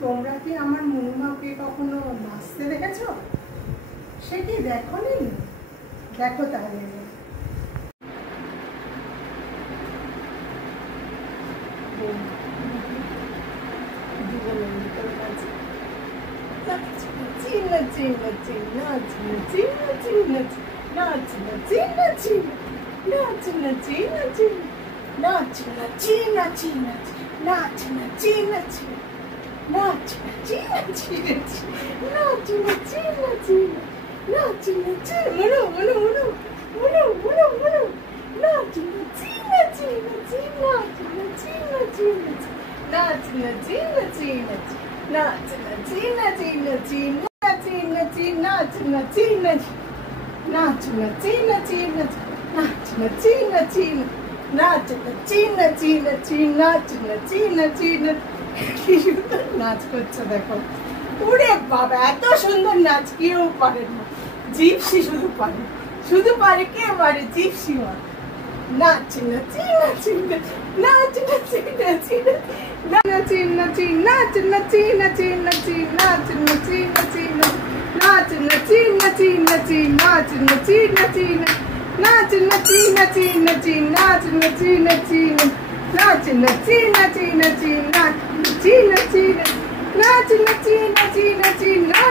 তোমরা কি আমার মুনুমাকে কখনো নাচতে দেখেছো? সে কি দেখোনি? দেখো তাহলে। নাচ করছে দেখো। ওরে বাবা, এত সুন্দর নাচ কেউ পারে না, জিপসি শুধু পারে। শুধু পারে কে পারে? জিপসি মা। নাচ নাচি নাচি নাচ নাচি নাচি নাচি নাচি নাচ নাচি নাচি নাচি নাচ নাচি নাচি নাচ নাচি নাচি নাচি নাচ নাচি নাচি নাচ নাচি নাচি নাচি নাচ নাচি নাচি নাচ নাচি নাচি নাচি নাচ নাচি নাচি নাচ নাচি নাচি নাচি নাচ